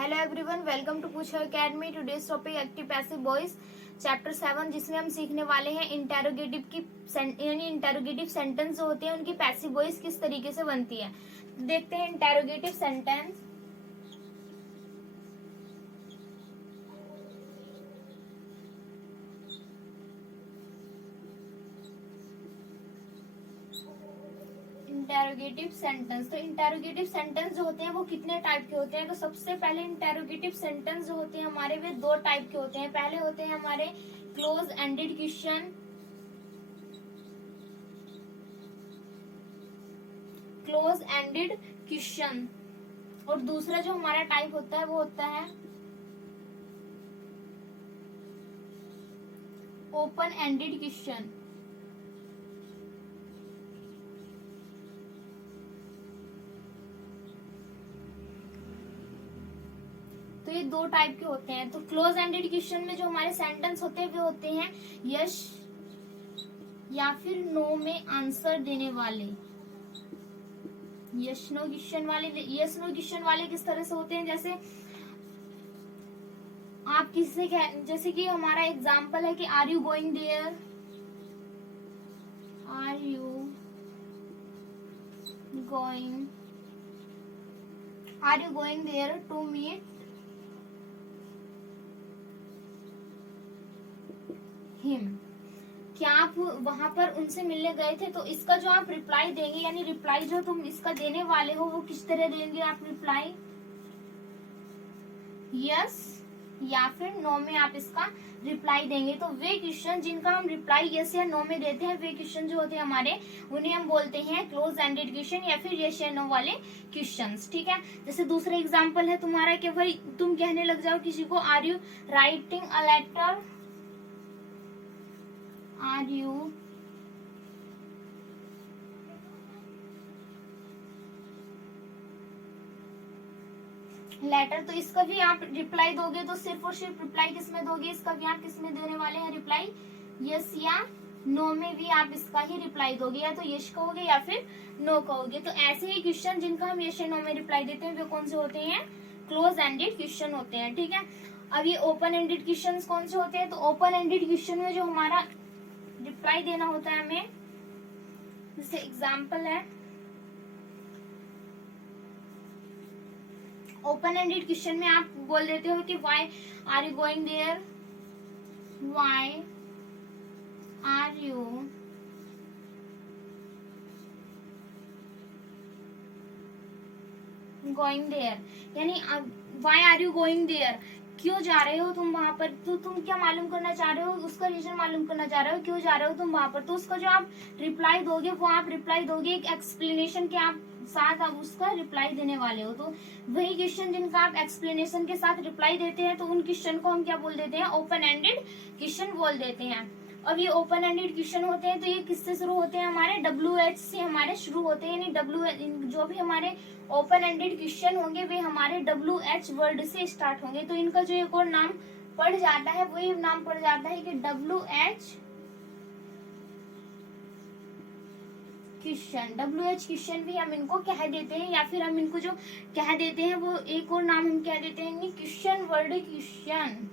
Hello everyone, welcome to पूछो academy. Today's topic active passive voice chapter 7, जिसमें हम सीखने वाले हैं इंटेरोगेटिव की यानी इंटेरोगेटिव सेंटेंस जो होते हैं उनकी पैसिव वॉइस किस तरीके से बनती है। देखते हैं इंटेरोगेटिव सेंटेंस। इंटेरोगेटिव सेंटेंस, तो इंटेरोगेटिव सेंटेंस जो होते हैं वो कितने टाइप के होते हैं। तो सबसे पहले इंटेरोगेटिव सेंटेंस जो होते हैं हमारे वे दो टाइप के होते हैं। पहले होते हैं हमारे close ended question, close ended question, और दूसरा जो हमारा टाइप होता है वो होता है ओपन एंडेड क्वेश्चन। तो ये दो टाइप के होते हैं। तो क्लोज एंडेड क्वेश्चन में जो हमारे सेंटेंस होते हैं वे होते हैं यस या फिर नो में आंसर देने वाले। यस नो क्वेश्चन वाले किस तरह से होते हैं, जैसे आप किससे जैसे कि हमारा एग्जांपल है कि are you going there, are you going there to meet him. क्या आप वहां पर उनसे मिलने गए थे। तो इसका जो आप रिप्लाई देंगे, यानी रिप्लाई जो तुम इसका देने वाले हो वो किस तरह देंगे आप रिप्लाई, यस या फिर नो में आप इसका रिप्लाई देंगे। तो वे क्वेश्चन जिनका हम रिप्लाई यस या नो में देते हैं वे क्वेश्चन जो होते हैं हमारे, उन्हें हम बोलते हैं क्लोज एंडेड क्वेश्चन या फिर यस या नो वाले क्वेश्चंस। ठीक है, जैसे दूसरा एग्जांपल है तुम्हारा कि भाई तुम कहने लग जाओ किसी को, are you writing a letter, are you letter. तो इसका भी आप रिप्लाई दोगे तो सिर्फ और सिर्फ रिप्लाई किस में दोगे, इसका भी आप किस में देने वाले हैं रिप्लाई, यस या नो में भी आप इसका ही रिप्लाई दोगे, या तो यस कहोगे या फिर नो कहोगे। तो ऐसे ही क्वेश्चन जिनका हम यस या नो में रिप्लाई देते हैं वे कौन से होते हैं, क्लोज एंडेड क्वेश्चन होते हैं। ठीक है, अब ये ओपन एंडेड क्वेश्चन कौन से होते हैं। तो ओपन एंडेड क्वेश्चन में जो हमारा रिप्लाई देना होता है हमें, जैसे एग्जाम्पल है ओपन एंडेड क्वेश्चन में आप बोल देते हो कि why are you going there, why are you going there, यानी why are you going there, क्यों जा रहे हो तुम वहां पर। तो तुम क्या मालूम करना चाह रहे हो, उसका रीजन मालूम करना चाह रहे हो, क्यों जा रहे हो तुम वहां पर। तो उसका जो आप रिप्लाई दोगे वो आप रिप्लाई दोगे एक एक्सप्लेनेशन के आप साथ, आप उसका रिप्लाई देने वाले हो। तो वही क्वेश्चन जिनका आप एक्सप्लेनेशन के साथ रिप्लाई देते हैं तो उन क्वेश्चन को हम क्या बोल देते हैं, ओपन एंडेड क्वेश्चन बोल देते हैं। अब ये ओपन एंडेड क्वेश्चन होते हैं तो ये किससे शुरू होते हैं, हमारे WH से हमारे शुरू होते हैं, यानी जो भी हमारे ओपन एंडेड क्वेश्चन होंगे वे हमारे WH वर्ड से स्टार्ट होंगे। तो इनका जो एक और नाम पड़ जाता है वही नाम पड़ जाता है कि WH क्वेश्चन भी हम इनको कह देते हैं, या फिर हम इनको जो कह देते हैं वो एक और नाम हम कह देते हैं question word question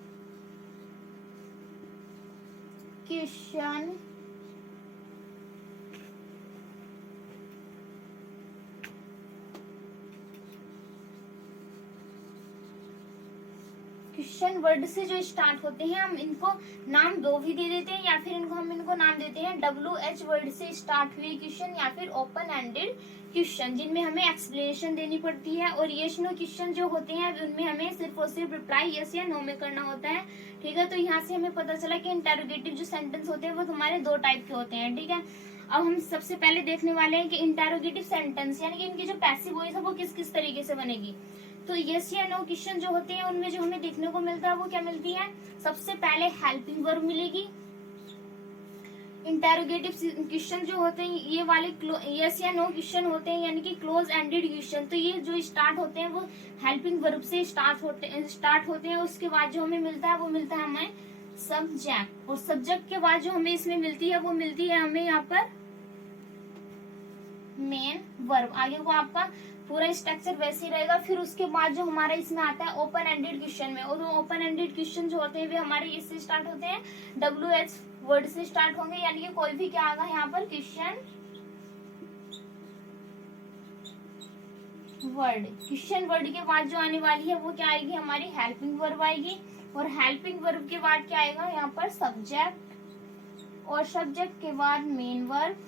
question word से जो स्टार्ट होते हैं हम इनको नाम दो भी दे देते हैं, या फिर हम इनको नाम देते हैं WH वर्ड से स्टार्ट हुए क्वेश्चन या फिर ओपन एंडेड क्वेश्चन, जिनमें हमें एक्सप्लेनेशन देनी पड़ती है। और यस नो क्वेश्चन जो होते हैं उनमें हमें सिर्फ और सिर्फ रिप्लाई यस या नो में करना होता है। ठीक है, तो यहाँ से हमें पता चला कि इंटेरोगेटिव जो सेंटेंस होते हैं वो तुम्हारे दो टाइप के होते हैं। ठीक है, अब हम सबसे पहले देखने वाले हैं कि इंटेरोगेटिव सेंटेंस यानी कि इनकी जो पैसिव वॉइस है वो किस किस तरीके से बनेगी। तो यस या नो क्वेश्चन जो होते हैं उनमें जो हमें देखने को मिलता है वो क्या मिलती है, सबसे पहले हेल्पिंग वर्ब मिलेगी। इंटेरोगेटिव क्वेश्चन जो होते हैं ये वाले यस या नो क्वेश्चन होते हैं, यानी कि क्लोज एंडेड क्वेश्चन। तो ये जो स्टार्ट होते हैं वो हेल्पिंग वर्ब से स्टार्ट होते हैं। उसके बाद जो हमें मिलता है वो मिलता है हमें सब्जेक्ट, और सब्जेक्ट के बाद जो हमें इसमें मिलती है वो मिलती है हमें यहाँ पर मेन वर्ब। आगे को आपका पूरा स्ट्रक्चर वैसे ही रहेगा। फिर उसके बाद जो हमारा इसमें आता है ओपन एंडेड क्वेश्चन में, और वो ओपन एंडेड क्वेश्चन जो होते हैं वे हमारे इससे स्टार्ट होते हैं, WH वर्ड से स्टार्ट होंगे, यानी कि कोई भी क्या आएगा यहाँ पर क्वेश्चन वर्ड। क्वेश्चन वर्ड के बाद जो आने वाली है वो क्या आएगी, हमारी हेल्पिंग वर्ब आएगी, और हेल्पिंग वर्ब के बाद क्या आएगा यहाँ पर सब्जेक्ट, और सब्जेक्ट के बाद मेन वर्ब,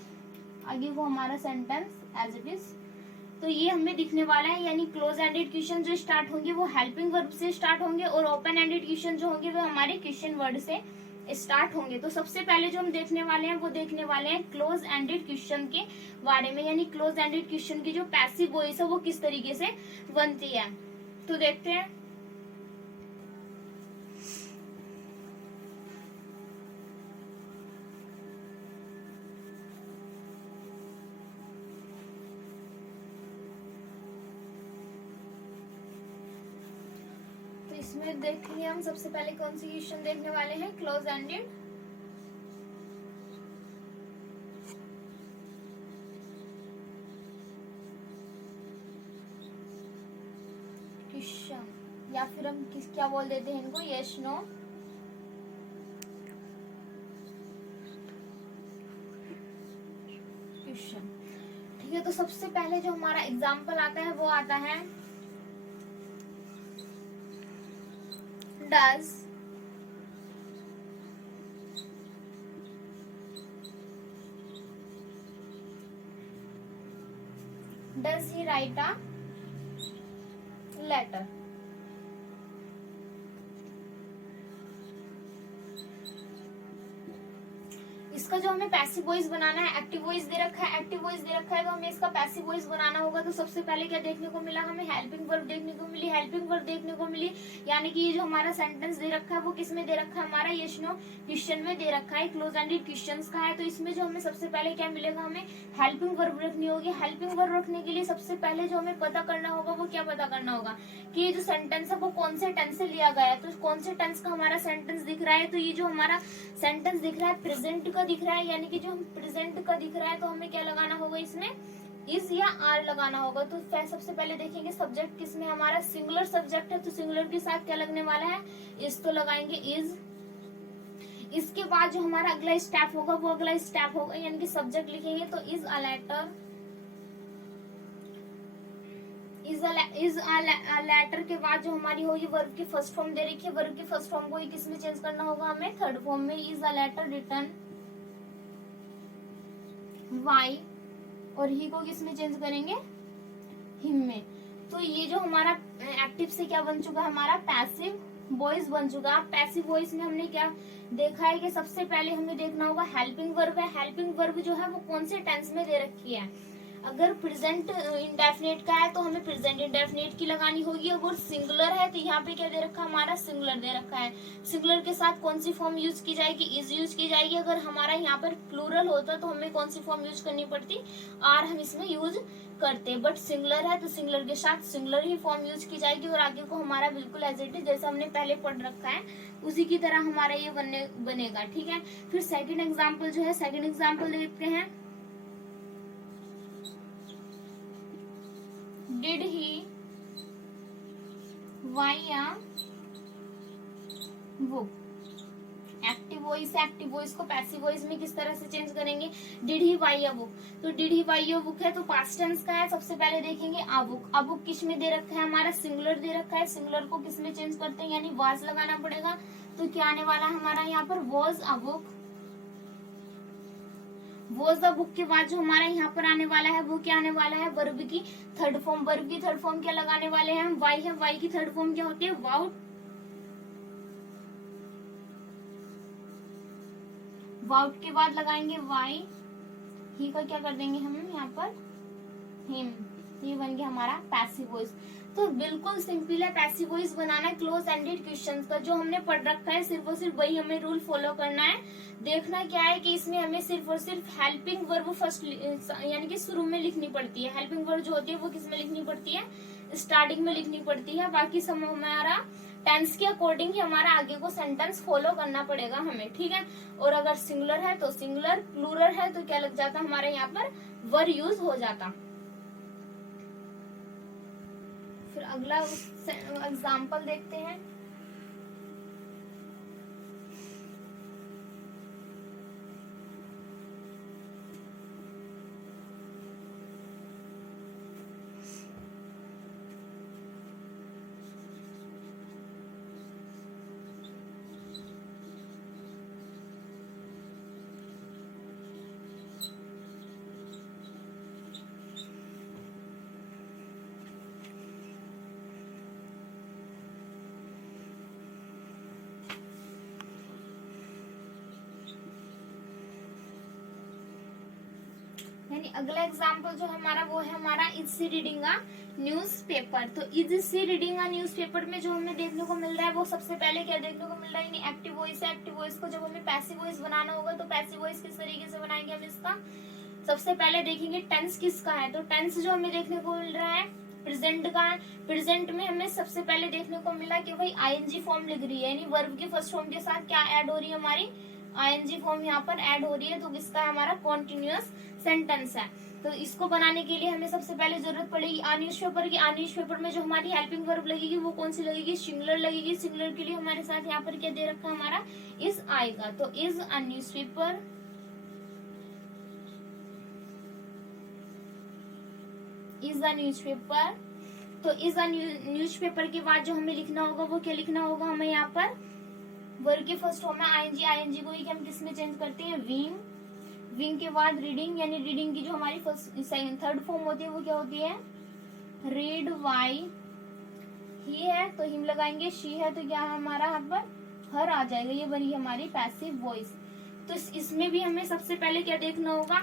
आगे वो हमारा सेंटेंस एज इट इज। तो ये हमें दिखने वाला है, यानी क्लोज एंडेड क्वेश्चन जो स्टार्ट होंगे वो हेल्पिंग वर्ब से स्टार्ट होंगे, और ओपन एंडेड क्वेश्चन जो होंगे वो हमारे क्वेश्चन वर्ड से स्टार्ट होंगे। तो सबसे पहले जो हम देखने वाले हैं वो देखने वाले हैं क्लोज एंडेड क्वेश्चन के बारे में, यानी क्लोज एंडेड क्वेश्चन की जो पैसिव वॉइस है वो किस तरीके से बनती है। तो देखते हैं। इसमें देखेंगे हम सबसे पहले कौन सी क्वेश्चन देखने वाले हैं, क्लोज एंडेड। क्वेश्चन, या फिर हम क्या बोल देते हैं इनको, यस नो क्वेश्चन। ठीक है, तो सबसे पहले जो हमारा एग्जाम्पल आता है वो आता है does he write a letter? इसका जो हमें पैसिव वॉइस बनाना है, एक्टिव वॉइस दे रखा है, एक्टिव वॉइस दे रखा है, तो हमें इसका पैसिव वॉइस बनाना होगा। तो सबसे पहले क्या देखने को मिला, हमें हेल्पिंग वर्ब देखने को मिली, हेल्पिंग वर्ब देखने को मिली, यानी कि ये जो हमारा सेंटेंस दे रखा है वो किस में दे रखा है, हमारा यस नो क्वेश्चन में दे रखा है, क्लोज एंडेड क्वेश्चंस का है। तो इसमें जो हमें सबसे पहले क्या मिलेगा, हमें हेल्पिंग वर्ब रखनी होगी। हेल्पिंग वर्ब रखने के लिए सबसे पहले जो हमें पता करना होगा वो क्या पता करना होगा कि ये जो सेंटेंस है वो कौन से टेंस से लिया गया है। तो कौन से टेंस का हमारा सेंटेंस दिख रहा है, तो ये जो हमारा सेंटेंस दिख रहा है प्रेजेंट का दिख रहा है, यानी कि जो प्रेजेंट का दिख रहा है, तो हमें क्या लगाना होगा इसमें, इज या आर लगाना होगा। तो सबसे पहले देखेंगे सब्जेक्ट किसमें, हमारा सिंगुलर सब्जेक्ट है, तो सिंगुलर के साथ क्या लगने वाला है, इज, तो लगाएंगे इज। इसके बाद जो हमारा अगला स्टेप होगा वो अगला स्टेप होगा, यानी कि सब्जेक्ट लिखेंगे तो is a letter, is a letter के बाद जो हमारी होगी वर्ब की फर्स्ट फॉर्म दे रखी है, वर्ब की फर्स्ट फॉर्म को ही किस में चेंज करना होगा, हमें थर्ड फॉर्म में, is a letter written by, और ही को किस में चेंज करेंगे, हिम में। तो ये जो हमारा एक्टिव से क्या बन चुका है, हमारा पैसिव वॉइस बन चुका है। पैसिव वॉइस में हमने क्या देखा है कि सबसे पहले हमें देखना होगा हेल्पिंग वर्ब है। हेल्पिंग वर्ब जो है वो कौन से टेंस में दे रखी है, अगर प्रेजेंट इंडेफिनिट का है तो हमें प्रेजेंट इंडेफिनिट की लगानी होगी, अगर सिंगुलर है तो यहाँ पे क्या दे रखा है, हमारा सिंगुलर दे रखा है। सिंगुलर के साथ कौन सी फॉर्म यूज की जाएगी, इज यूज की जाएगी। अगर हमारा यहाँ पर प्लूरल होता तो हमें कौन सी फॉर्म यूज करनी पड़ती, आर हम इसमें यूज करते, बट सिंगुलर है तो सिंगुलर के साथ सिंगुलर ही फॉर्म यूज की जाएगी, और आगे को हमारा बिल्कुल एज इट इज जैसे हमने पहले पढ़ रखा है उसी की तरह हमारा ये बनेगा। ठीक है, फिर सेकंड एग्जांपल जो है, सेकंड एग्जांपल देखते हैं, did he buy a book. Active voice है, एक्टिव वॉइस को पैसिव वॉइस में किस तरह से चेंज करेंगे, did he buy a book. तो did he buy a book है तो पास्ट टेंस का है, सबसे पहले देखेंगे अ बुक। अ बुक किस में दे रखा है, हमारा सिंगुलर दे रखा है, सिंगुलर को किस में चेंज करते हैं, यानी वाज लगाना पड़ेगा। तो क्या आने वाला है हमारा यहाँ पर, was a book. Was the book के बाद जो हमारा यहाँ पर आने वाला है वो क्या आने वाला है, वर्ब की थर्ड फॉर्म। वर्ब की थर्ड फॉर्म क्या लगाने वाले हैं हम, वाई है। वाई की थर्ड फॉर्म क्या होती है, वाउट। वाउट के बाद लगाएंगे वाई, ही का क्या कर देंगे हम यहाँ पर, हिम। ये बन गया हमारा पैसिव वॉइस। तो बिल्कुल सिंपल है पैसिव वॉइस बनाना क्लोज एंडेड क्वेश्चंस का, जो हमने पढ़ रखा है सिर्फ और सिर्फ वही हमें रूल फॉलो करना है। देखना क्या है कि इसमें हमें सिर्फ और सिर्फ हेल्पिंग वर्ब फर्स्ट यानी कि शुरू में लिखनी पड़ती है। हेल्पिंग वर्ब जो होती है वो किस में लिखनी पड़ती है, स्टार्टिंग में लिखनी पड़ती है। बाकी सब हमारा टेंस के अकॉर्डिंग ही हमारा आगे को सेंटेंस फॉलो करना पड़ेगा हमें। ठीक है, और अगर सिंगुलर है तो सिंगुलर, प्लूरल है तो क्या लग जाता हमारे यहाँ पर वर यूज हो जाता। फिर अगला एग्जाम्पल देखते हैं। यानी अगला एग्जाम्पल जो हमारा वो है हमारा is she reading a newspaper. तो is she reading a newspaper में जो हमें देखने को मिल रहा है वो सबसे पहले क्या देखने को मिल रहा है, यानी एक्टिव वॉइस है। एक्टिव वॉइस को जब हमें पैसिव वॉइस बनाना होगा तो पैसिव वॉइस किस तरीके से बनाएंगे हम इसका, सबसे पहले देखेंगे टेंस किसका है। तो टेंस जो हमें देखने को मिल रहा है प्रेजेंट का। प्रेजेंट में हमें सबसे पहले देखने को मिला कि भाई आईएनजी फॉर्म लिख रही है, यानी वर्ब की फर्स्ट फॉर्म के साथ क्या ऐड हो रही है, हमारी आईएनजी फॉर्म यहाँ पर ऐड हो रही है। तो किसका है, हमारा कॉन्टिन्यूअस सेंटेंस है। तो इसको बनाने के लिए हमें सबसे पहले जरूरत पड़ेगी आ न्यूज़पेपर की। आ न्यूज़पेपर में जो हमारी हेल्पिंग वर्ब लगेगी वो कौन सी लगेगी, सिंगुलर लगेगी। सिंगुलर के लिए हमारे साथ यहाँ पर क्या दे रखा है, हमारा इज आएगा। तो is a newspaper, is a newspaper. तो इज अ न्यूज़पेपर के बाद जो हमें लिखना होगा वो क्या लिखना होगा, हमें यहाँ पर वर्ब की फर्स्ट फॉर्म है आईएनजी। आईएनजी को ही हम किस में चेंज करते हैं, विंग। विंग के बाद रीडिंग, यानी रीडिंग की जो हमारी थर्ड फॉर्म होती है वो क्या होती है, रीड। वाई ही है तो हिम लगाएंगे, शी है तो क्या है हमारा यहाँ पर हर आ जाएगा। ये बनी हमारी पैसिव वॉइस। तो इसमें भी हमें सबसे पहले क्या देखना होगा,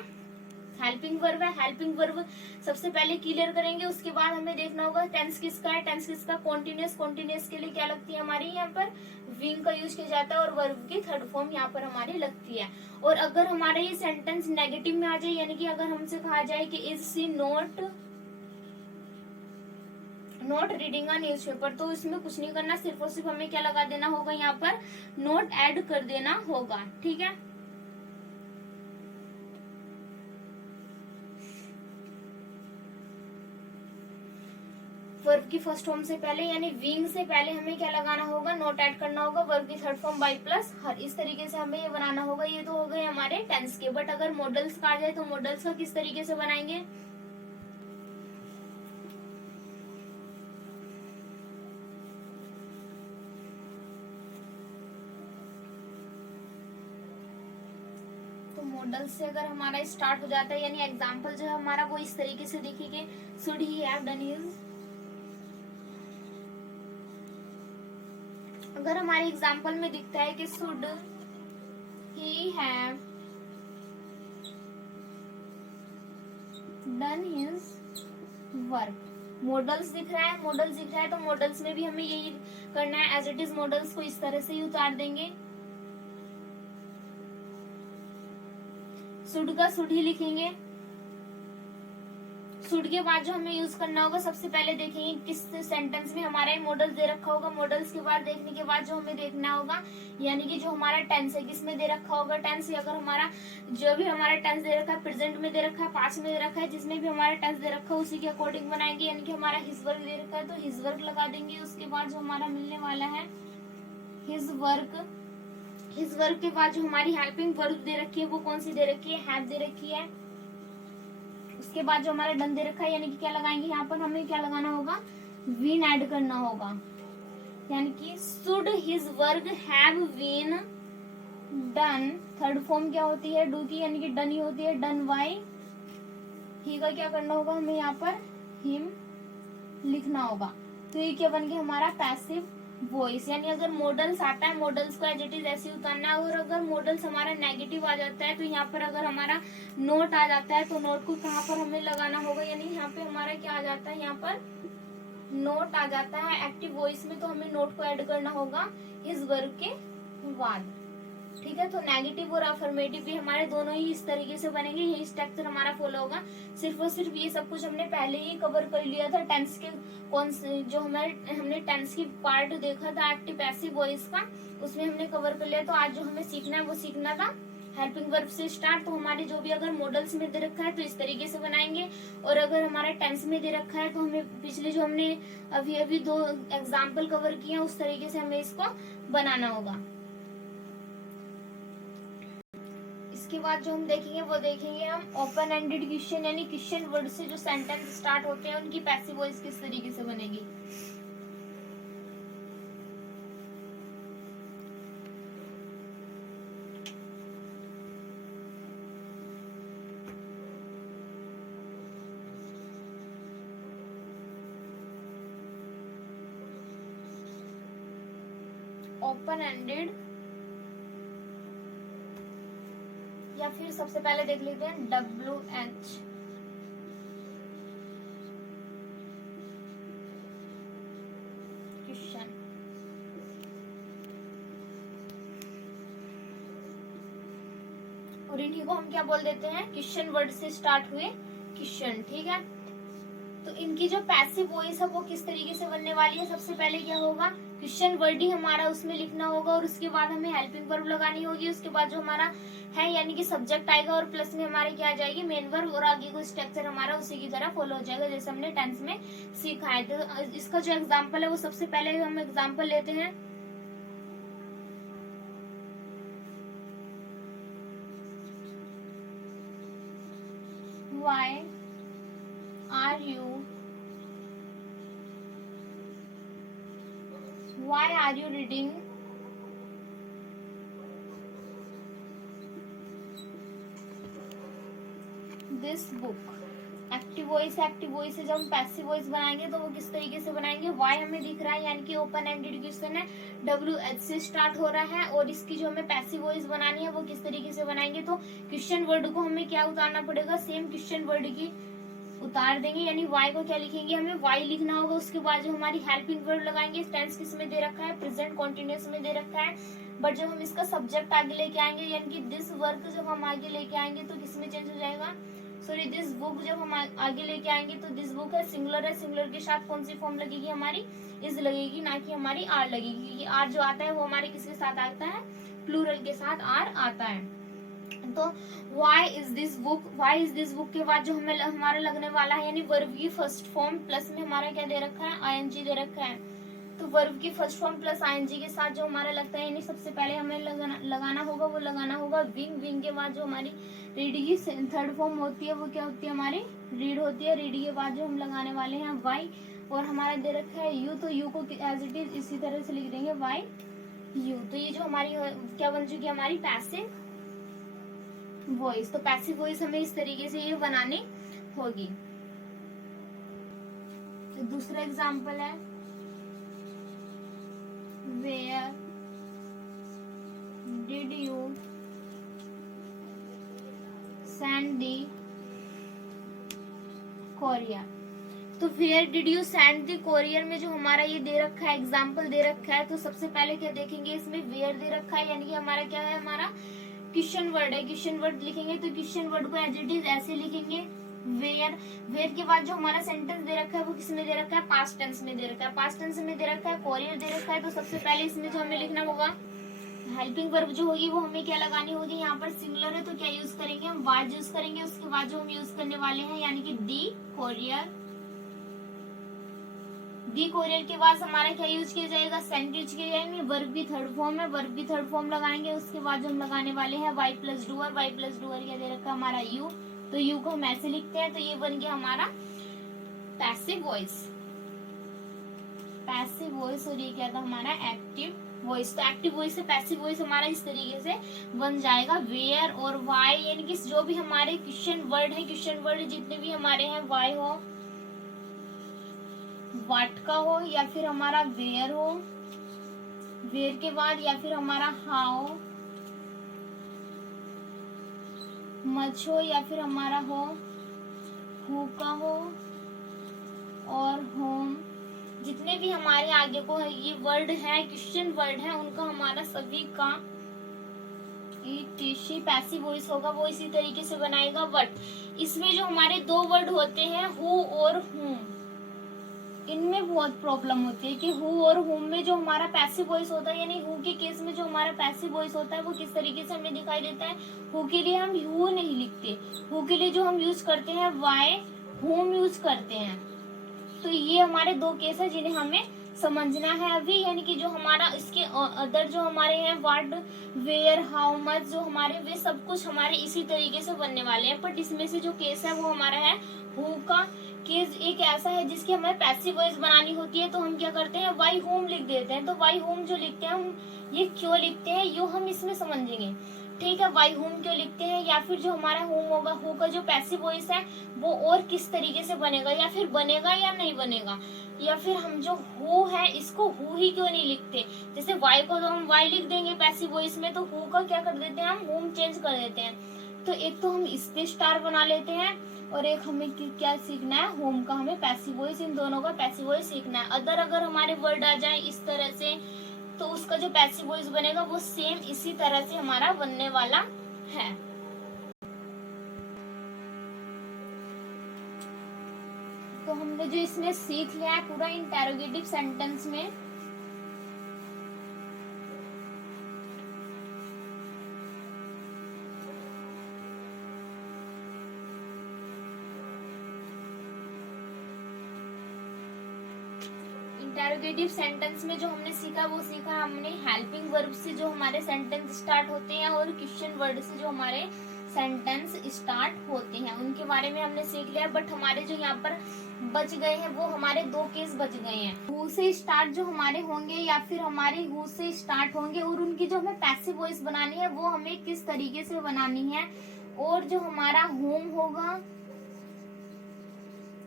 हेल्पिंग वर्ब है। हेल्पिंग वर्ब सबसे पहले क्लियर करेंगे, उसके बाद हमें देखना होगा टेंस किसका है। टेंस किसका, कॉन्टिन्यूअस। कॉन्टिन्यूअस के लिए क्या लगती है हमारी यहाँ पर विंग का यूज किया जाता है और वर्ब की थर्ड फॉर्म यहाँ पर हमारी लगती है। और अगर हमारा ये सेंटेंस नेगेटिव में आ जाए, यानी कि अगर हमसे कहा जाए कि is she not reading a newspaper, तो इसमें कुछ नहीं करना, सिर्फ और सिर्फ हमें क्या लगा देना होगा, यहाँ पर नोट ऐड कर देना होगा। ठीक है, वर्ब की फर्स्ट फॉर्म से पहले यानी विंग से पहले हमें क्या लगाना होगा, नोट ऐड करना होगा। वर्ब की थर्ड फॉर्म बाई प्लस हर, इस तरीके से हमें ये बनाना होगा। ये तो हो गए हमारे टेंस के। बट अगर मॉडल्स का आ जाए तो मॉडल्स का किस तरीके से बनाएंगे, तो मॉडल से अगर हमारा स्टार्ट हो जाता है, यानी एग्जाम्पल जो है हमारा वो इस तरीके से देखिए, should he have done his. अगर हमारे एग्जाम्पल में दिखता है कि should he have done his work, models दिख रहा है, मॉडल्स दिख रहा है तो मॉडल्स में भी हमें यही करना है, एज इट इज मॉडल्स को इस तरह से ही उतार देंगे। शुड का शुड ही लिखेंगे। शुड के बाद जो हमें यूज करना होगा, सबसे पहले देखेंगे किस सेंटेंस में हमारा मॉडल दे रखा होगा। मॉडल्स के बाद देखने के बाद जो हमें देखना होगा, यानी कि जो हमारा टेंस है किसमें दे रखा होगा। टेंस अगर हमारा जो भी हमारा टेंस दे रखा है, प्रेजेंट में दे रखा है, पास्ट में दे रखा है, जिसमें भी हमारा टेंस दे रखा है उसी के अकॉर्डिंग बनाएंगे। यानी कि हमारा हिज वर्क दे रखा है तो हिज वर्क लगा देंगे। उसके बाद जो हमारा मिलने वाला है हिज वर्क। हिज वर्क के बाद जो हमारी हेल्पिंग वर्ब दे रखी है वो कौन सी दे रखी है, हैव दे रखी है। उसके बाद जो हमारा डन दे रखा है, यानी कि क्या लगाएंगे यहाँ पर हमें क्या लगाना होगा, बीन ऐड करना होगा। यानी कि should his work have been done, third form क्या होती है डू की, यानी कि डन ही होती है। डन बाय ही का क्या करना होगा, हमें यहाँ पर हिम लिखना होगा। तो ये क्या बन गया हमारा पैसिव वॉइस। यानी अगर मॉडल्स आता है, मॉडल्स को एज इट इज ऐसे उतारना है। और अगर मॉडल्स हमारा नेगेटिव आ जाता है तो यहाँ पर अगर हमारा नोट आ जाता है तो नोट को कहाँ पर हमें लगाना होगा, यानी यहाँ पे हमारा क्या आ जाता है, यहाँ पर नोट आ जाता है एक्टिव वॉइस में, तो हमें नोट को ऐड करना होगा इस वर्ग के बाद। ठीक है, तो नेगेटिव और अफर्मेटिव भी हमारे दोनों ही इस तरीके से बनेंगे, यही स्ट्रक्चर हमारा फॉलो होगा। सिर्फ और सिर्फ ये सब कुछ हमने पहले ही कवर कर लिया था। टेंस के कौन से जो हमने टेंस की पार्ट देखा था एक्टिव पैसिव वॉइस का, उसमें हमने कवर कर लिया। तो आज जो हमें सीखना है वो सीखना था हेल्पिंग वर्ब से स्टार्ट, तो हमारे जो भी अगर मॉडल्स में दे रखा है तो इस तरीके से बनाएंगे, और अगर हमारा टेंस में दे रखा है तो हमें पिछले जो हमने अभी अभी 2 एग्जाम्पल कवर किए हैं उस तरीके से हमें इसको बनाना होगा। इसके बाद जो हम देखेंगे वो देखेंगे हम ओपन एंडेड क्वेश्चन, यानी क्वेश्चन वर्ड से जो सेंटेंस स्टार्ट होते हैं उनकी पैसिव वॉइस किस तरीके से बनेगी। ओपन एंडेड, या फिर सबसे पहले देख लेते हैं WH क्वेश्चन। और इन्हीं को हम क्या बोल देते हैं, क्वेश्चन वर्ड से स्टार्ट हुए क्वेश्चन, ठीक है। तो इनकी जो पैसिव वॉइस है वो किस तरीके से बनने वाली है, सबसे पहले क्या होगा, क्वेश्चन वर्ड ही हमारा उसमें लिखना होगा, और उसके बाद हमें हेल्पिंग वर्ब लगानी होगी, उसके बाद जो हमारा है यानी कि सब्जेक्ट आएगा, और प्लस में हमारे क्या आ जाएगी, मेन वर्ब, और आगे को स्ट्रक्चर हमारा उसी की तरह फॉलो हो जाएगा जैसे हमने टेंस में सीखा है। तो इसका जो एग्जाम्पल है वो सबसे पहले हम एग्जाम्पल लेते हैं। Why are you reading this book? Active voice है, एक्टिव वॉइस से जब हम पैसिव वॉइस बनाएंगे तो वो किस तरीके से बनाएंगे, वाई हमें दिख रहा है यानी कि ओपन एंडेड क्वेश्चन है, WH से स्टार्ट हो रहा है, और इसकी जो हमें पैसिव वॉइस बनानी है वो किस तरीके से बनाएंगे, तो क्वेश्चन वर्ड को हमें क्या उतारना पड़ेगा, सेम क्वेश्चन वर्ड की उतार देंगे, यानी वाई को क्या लिखेंगे, हमें वाई लिखना होगा। उसके बाद जो हमारी हेल्पिंग वर्ब लगाएंगे, टेंस किस में दे रखा है, प्रेजेंट कॉन्टिन्यूअस में दे रखा है, बट जब हम इसका सब्जेक्ट आगे लेके आएंगे यानी कि दिस वर्क जब हम आगे लेके आएंगे तो किस में चेंज हो जाएगा, सॉरी दिस बुक जब हम आगे लेके आएंगे तो दिस बुक है, सिंगुलर के साथ कौन सी फॉर्म लगेगी, हमारी इज लगेगी, ना कि हमारी आर लगेगी, क्योंकि आर जो आता है वो हमारे किसके साथ आता है, प्लूरल के साथ आर आता है। तो वाई इज दिस बुक के बाद जो हमें हमारा लगने वाला है यानी वर्ब की फर्स्ट फॉर्म प्लस में हमारा क्या दे रखा है, ING दे रखा है, तो वर्ब की फर्स्ट फॉर्म प्लस ING के साथ जो हमारा लगता है यानी सबसे पहले हमें लगाना होगा वो लगाना होगा विंग के बाद जो हमारी रीड की थर्ड फॉर्म होती है वो क्या होती है, हमारी रीड होती है, रीड के बाद जो हम लगाने वाले हैं वाई, और हमारा दे रखा है यू, तो यू को एज इट इज इसी तरह से लिख देंगे वाई यू। तो ये जो हमारी क्या बन चुकी है, हमारी पैसिव वॉइस। तो पैसिव वॉइस हमें इस तरीके से ये बनानी होगी। तो दूसरा एग्जांपल है where did you send the courier. तो where did you send the courier में जो हमारा ये दे रखा है, एग्जाम्पल दे रखा है, तो सबसे पहले क्या देखेंगे, इसमें वेयर दे रखा है यानी कि हमारा क्या है, हमारा क्वेश्चन वर्ड है, क्वेश्चन वर्ड लिखेंगे तो क्वेश्चन वर्ड को एज इट इज ऐसे लिखेंगे वेयर के बाद जो हमारा सेंटेंस दे रखा है वो किस में दे रखा है, पास्ट टेंस में दे रखा है, पास्ट टेंस में दे रखा है, कोरियर दे रखा है, तो सबसे पहले इसमें जो हमें लिखना होगा हेल्पिंग वर्ब जो होगी वो हमें क्या लगानी होगी, यहाँ पर सिंगुलर है तो क्या यूज करेंगे, हम वाज यूज करेंगे, उसके बाद जो हम यूज करने वाले हैं यानी कि दी कोरियर के बाद हमारा क्या यूज किया जाएगा, सेंट यूज किया जाएंगे, वर्ब की थर्ड फॉर्म है, वर्ब की थर्ड फॉर्म लगाएंगे, उसके बाद जो हम लगाने वाले हैं वाई प्लस डूअर क्या दे रखा है हमारा यू, तो यू को हम ऐसे लिखते हैं, तो ये बन गया हमारा पैसिव वॉइस और ये क्या था हमारा एक्टिव वॉइस। तो एक्टिव वॉइस से पैसिव वॉइस हमारा इस तरीके से बन जाएगा वेयर और वाई, यानी कि जो भी हमारे क्वेश्चन वर्ड है, क्वेश्चन वर्ड जितने भी हमारे हैं, वाई हो, वाट का हो, या फिर हमारा वेयर हो, वेयर के बाद या फिर हमारा हाउ, मच हो, या फिर हमारा हो हु का हो, और होम, जितने भी हमारे आगे को है ये वर्ड है, क्वेश्चन वर्ड है, उनका हमारा सभी का पैसिव वॉइस होगा, वो इसी तरीके से बनाएगा। बट इसमें जो हमारे दो वर्ड होते हैं हु और हुम, इनमें बहुत प्रॉब्लम होती है कि हु और हुम में जो हमारा पैसिव वॉइस होता है, यानी हु के केस में जो हमारा पैसिव वॉइस होता है वो किस तरीके से हमें दिखाई देता है। हु के लिए हम यू नहीं लिखते, हु के लिए जो हम यूज करते हैं वाई, हुम यूज करते हैं। तो ये हमारे दो केस है जिन्हें हमें समझना है अभी, यानी कि जो हमारा इसके अदर जो हमारे हैं व्हाट, वेयर, हाउ मच, जो हमारे वे सब कुछ हमारे इसी तरीके से बनने वाले हैं। बट इसमें से जो केस है वो हमारा है हु का केस एक ऐसा है जिसकी हमें पैसिव वॉइस बनानी होती है। तो हम क्या करते हैं, वाई होम लिख देते हैं। तो वाई होम जो लिखते हैं हम, ये क्यों लिखते हैं यो हम इसमें समझेंगे। ठीक है, वाई होम क्यों लिखते हैं, या फिर जो हमारा होम होगा, हु का जो पैसिव वॉइस है वो और किस तरीके से बनेगा, या फिर बनेगा या नहीं बनेगा, या फिर हम जो हु है इसको हु ही क्यों नहीं लिखते। जैसे वाई को तो हम वाई लिख देंगे पैसिव वॉइस में, तो हु का क्या कर देते हैं हम, होम चेंज कर देते हैं। तो एक तो हम इस पे स्टार बना लेते हैं, और एक हमें क्या सीखना है, होम का हमें पैसिव वॉइस, इन दोनों का पैसिव वॉइस सीखना है। अगर हमारे वर्ड आ जाए इस तरह से, तो उसका जो पैसिव वॉइस बनेगा वो सेम इसी तरह से हमारा बनने वाला है। तो हमने जो इसमें सीख लिया है पूरा इंटेरोगेटिव सेंटेंस में, इंटेरोगेटिव सेंटेंस में जो हमने सीखा वो सीखा हमने हेल्पिंग वर्ब से जो हमारे सेंटेंस स्टार्ट होते हैं, और क्वेश्चन वर्ड से जो हमारे सेंटेंस स्टार्ट होते हैं, उनके बारे में हमने सीख लिया। बट हमारे जो यहाँ पर बच गए हैं वो हमारे दो केस बच गए हैं। हु से स्टार्ट जो हमारे होंगे, या फिर हमारे हु से स्टार्ट होंगे, और उनकी जो हमें पैसिव वॉइस बनानी है वो हमें किस तरीके से बनानी है। और जो हमारा होम होगा,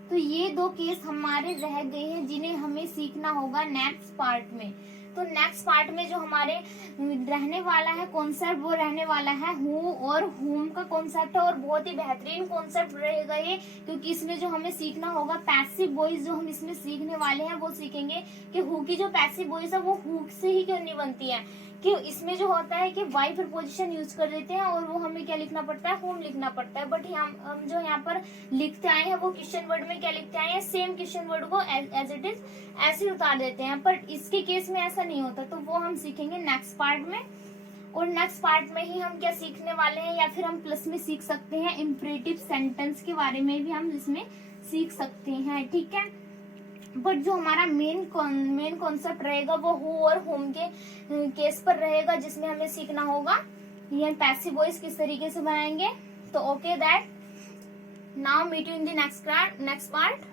तो ये दो केस हमारे रह गए हैं जिन्हें हमें सीखना होगा नेक्स्ट पार्ट में। तो नेक्स्ट पार्ट में जो हमारे रहने वाला है कॉन्सेप्ट, वो रहने वाला है हु और हुम का कॉन्सेप्ट है, और बहुत ही बेहतरीन कॉन्सेप्ट रहेगा ये, क्योंकि इसमें जो हमें सीखना होगा पैसिव वॉइस, जो हम इसमें सीखने वाले हैं वो सीखेंगे कि हु की जो पैसिव वॉइस है वो हु से ही क्यों नहीं बनती है। कि इसमें जो होता है कि वाई प्रीपोजिशन यूज कर देते हैं, और वो हमें क्या लिखना पड़ता है, होम लिखना पड़ता है। बट हम जो यहाँ पर लिखते आए हैं वो क्वेश्चन वर्ड में क्या लिखते आए हैं, सेम क्वेश्चन वर्ड को एज इट इज ऐसे उतार देते हैं। पर इसके केस में ऐसा नहीं होता, तो वो हम सीखेंगे नेक्स्ट पार्ट में। और नेक्स्ट पार्ट में ही हम क्या सीखने वाले हैं, या फिर हम प्लस में सीख सकते हैं इम्परेटिव सेंटेंस के बारे में भी हम इसमें सीख सकते हैं। ठीक है, बट जो हमारा मेन कॉन्सेप्ट रहेगा वो हु और होम के केस पर रहेगा, जिसमें हमें सीखना होगा ये पैसिव वॉइस किस तरीके से बनाएंगे। तो okay that, now meet you in the next part.